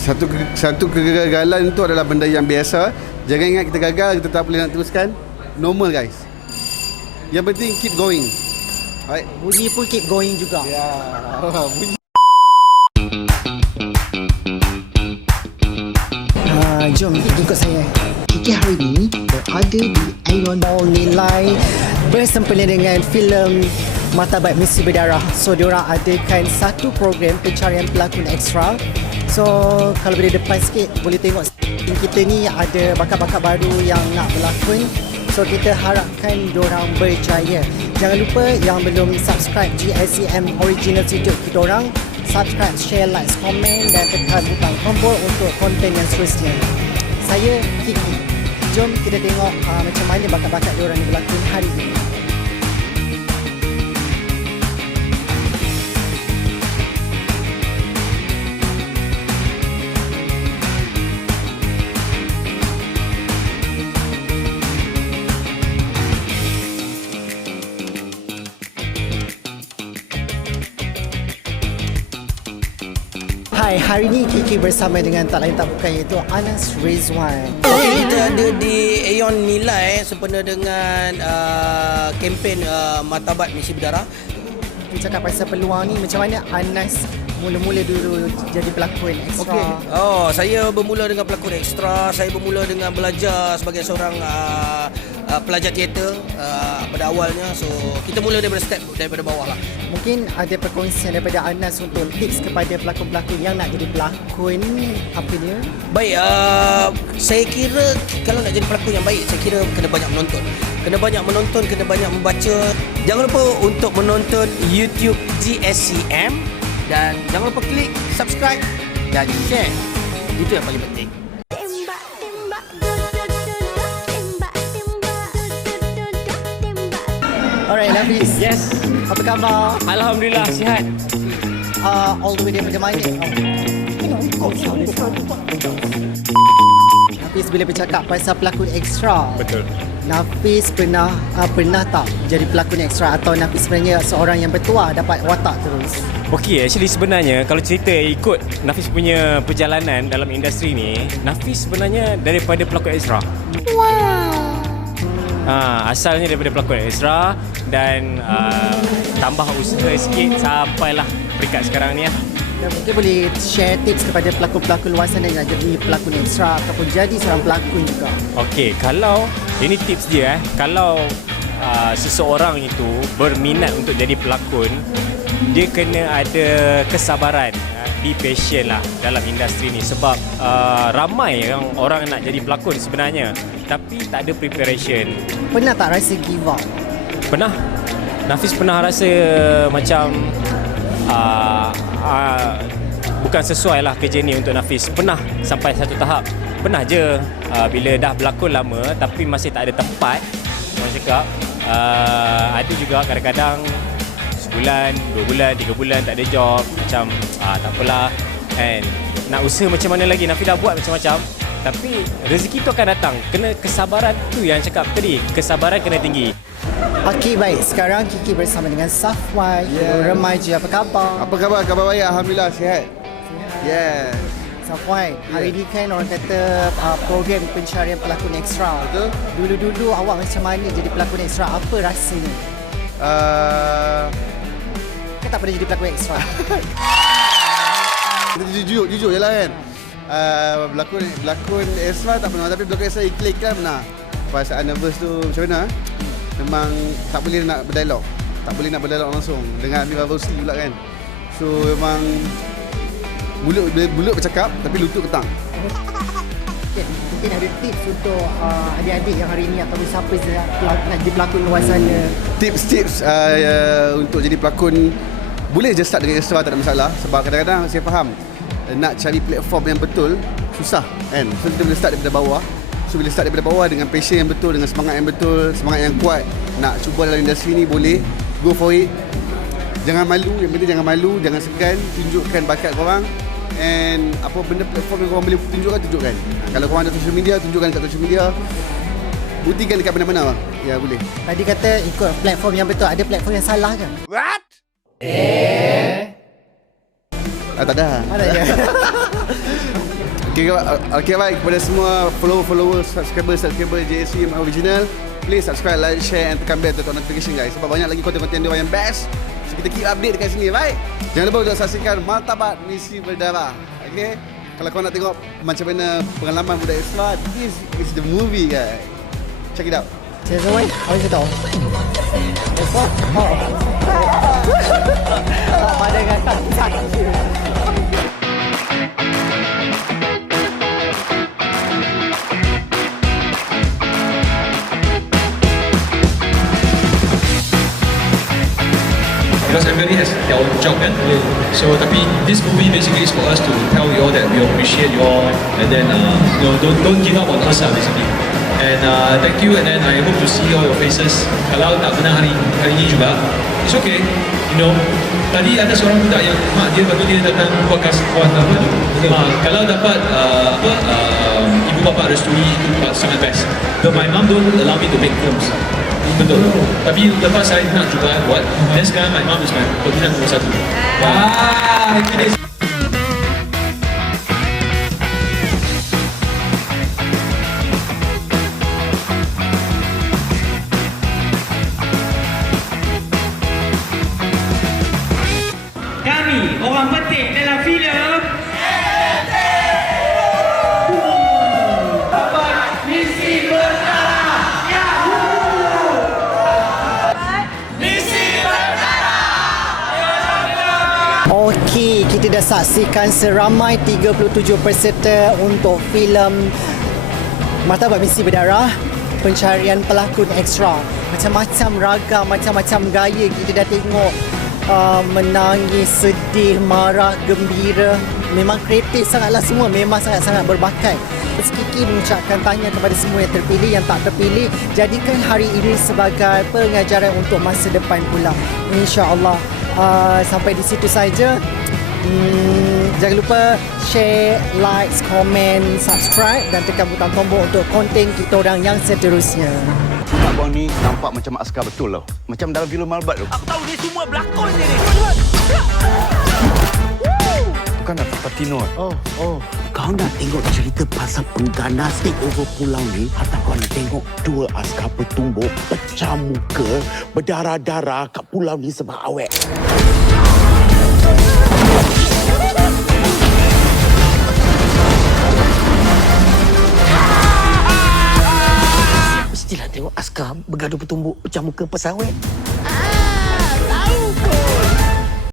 Satu satu kegagalan itu adalah benda yang biasa. Jangan ingat kita gagal, kita tak boleh nak teruskan. Normal guys. Yang penting keep going. Alright. Bunyi pun keep going juga. Ya. Bunyi Ha, jom ikut saya. Kiki hari ini berada di Aeon Mall Nilai bersempena dengan filem Martabat Misi Berdarah. So, diorang adakan satu program pencarian pelakon ekstra. So, kalau boleh depan sikit, boleh tengok kita ni ada bakat-bakat baru yang nak berlakon. So, kita harapkan diorang berjaya. Jangan lupa yang belum subscribe GSCM Original Studio kita orang subscribe, share, like, komen dan tekan butang tombol untuk konten yang seterusnya. Saya Kiki. Jom kita tengok uh, macam mana bakat-bakat diorang yang berlakon hari ini. Hari ini Kiki bersama dengan tak lain tak bukan iaitu Anas Rizwan. Kita ada di Aeon Nilai sempena dengan uh, kempen uh, Martabat Misi Berdarah. Kita cakap pasal peluang ni macam mana Anas mula-mula dulu jadi pelakon ekstra. Okey. Oh, saya bermula dengan pelakon ekstra. Saya bermula dengan belajar sebagai seorang uh, uh, pelajar teater uh, pada awalnya. So, kita mula daripada step daripada bawah lah. Mungkin ada perkongsian daripada Anas untuk tips kepada pelakon-pelakon yang nak jadi pelakon apa dia? Baik, uh, saya kira kalau nak jadi pelakon yang baik, saya kira kena banyak menonton. Kena banyak menonton, kena banyak membaca. Jangan lupa untuk menonton YouTube GSCM dan jangan lupa klik subscribe dan share. Itu yang paling penting. Alright, Nafis. Yes. Apa khabar? Alhamdulillah sihat. Uh, all the way daripada mana? Oh. Nafis bila bercakap pasal pelakon ekstra. Betul. Nafis pernah uh, pernah tak jadi pelakon ekstra atau Nafis sebenarnya seorang yang bertuah dapat watak terus? Okey, actually sebenarnya kalau cerita ikut Nafis punya perjalanan dalam industri ni, Nafis sebenarnya daripada pelakon ekstra. Wow Ha, asalnya daripada pelakon ekstra dan uh, tambah usaha sikit sampailah peringkat sekarang ni lah. Dan mungkin boleh share tips kepada pelakon-pelakon luar sana yang nak jadi pelakon ekstra ataupun jadi seorang pelakon juga. Okey, kalau ini tips dia eh, kalau uh, seseorang itu berminat untuk jadi pelakon, dia kena ada kesabaran, uh, be patient lah dalam industri ni sebab uh, ramai yang orang nak jadi pelakon sebenarnya tapi tak ada preparation. Pernah tak rasa give up? Pernah Nafis pernah rasa macam uh, uh, bukan sesuai lah kerja ni untuk Nafis. Pernah sampai satu tahap. Pernah je uh, bila dah berlakon lama tapi masih tak ada tempat. Orang cakap uh, ada juga kadang-kadang sebulan, dua bulan, tiga bulan tak ada job. Macam uh, tak apalah kan. Nak usaha macam mana lagi Nafis dah buat macam-macam. Tapi rezeki tu akan datang. Kena kesabaran tu yang cakap tadi. Kesabaran kena tinggi. Okey baik, sekarang Kiki bersama dengan Safwan, yeah. remaja. Apa khabar? Apa khabar? Khabar baik Alhamdulillah sihat. Yes. Safwan, hari ni kan orang kata uh, program pencarian pelakon ekstra. Betul? Dulu-dulu awak macam mana jadi pelakon ekstra? Apa rasanya? Uh, Kan tak pernah jadi pelakon ekstra. jujur jujur je lah kan. Uh, berlakon berlakon tak pernah tapi berlakon extra iklan iklan pernah. Perasaan nervous tu macam mana? Memang tak boleh nak berdialog. Tak boleh nak berdialog langsung dengan Amir Rosli pula kan. So memang mulut mulut bercakap tapi lutut ketang. mungkin ada tips untuk uh, adik-adik yang hari ni atau siapa yang nak jadi pelakon luar sana. Tips-tips uh, uh, untuk jadi pelakon boleh je start dengan extra tak ada masalah sebab kadang-kadang saya faham nak cari platform yang betul susah kan. So kita boleh start daripada bawah. So bila start daripada bawah dengan passion yang betul, dengan semangat yang betul, semangat yang kuat nak cuba dalam industri ni boleh go for it. Jangan malu, yang penting jangan malu, jangan segan, tunjukkan bakat korang and apa benda platform yang korang boleh tunjukkan tunjukkan. Kalau korang ada social media, tunjukkan kat social media. Buktikan dekat mana-mana bang. Ya boleh. Tadi kata ikut platform yang betul. Ada platform yang salah ke? Ah, tak ada. Ada ya. Okay, okay baik kepada semua follower-follower, subscriber, subscriber JSC Original Please subscribe, like, share and tekan bell untuk notification guys Sebab banyak lagi konten-konten dia yang best So kita keep update dekat sini, baik? Jangan lupa untuk saksikan Martabat Misi Berdarah Okay? Kalau kau nak tengok macam mana pengalaman budak Islam This is the movie guys Check it out Saya Zawai, apa saya tahu? Esok? Oh. Pada kata sakit. Because everybody has their own job kan? So tapi this movie basically is for us to tell you all that we appreciate you all and then uh, you know don't don't give up on us lah basically. And uh, thank you and then I hope to see all your faces. Kalau tak pernah hari hari ini juga it's okay. You know tadi ada seorang budak yang mak dia bagi dia datang podcast kuat apa tu. Uh, kalau dapat uh, apa uh, ibu bapa restui itu sangat best. But my mom don't allow me to make films Betul. Tapi lepas saya nak juga buat, dan sekarang my mom is my peminat nombor satu. Itu dia. Kami orang penting dalam filem Okey, kita dah saksikan seramai 37 peserta untuk filem Martabat Misi Berdarah pencarian pelakon ekstra. Macam-macam ragam, macam-macam gaya kita dah tengok uh, menangis, sedih, marah, gembira. Memang kreatif sangatlah semua, memang sangat-sangat berbakat. Sekiki mengucapkan tanya kepada semua yang terpilih, yang tak terpilih. Jadikan hari ini sebagai pengajaran untuk masa depan pula. InsyaAllah. Uh, sampai di situ saja. Hmm, jangan lupa share, like, komen, subscribe dan tekan butang tombol untuk konten kita orang yang seterusnya. Abang ni nampak macam askar betul tau. Macam dalam filem Malbat tu. Aku tahu dia semua berlakon je ni. Itu kan Patino. Oh, oh. Kau nak tengok cerita pasal pengganas takeover pulau ni atau kau nak tengok dua askar bertumbuk pecah muka berdarah-darah kat pulau ni sebab awet? Bergaduh bertumbuk pecah muka pesawat.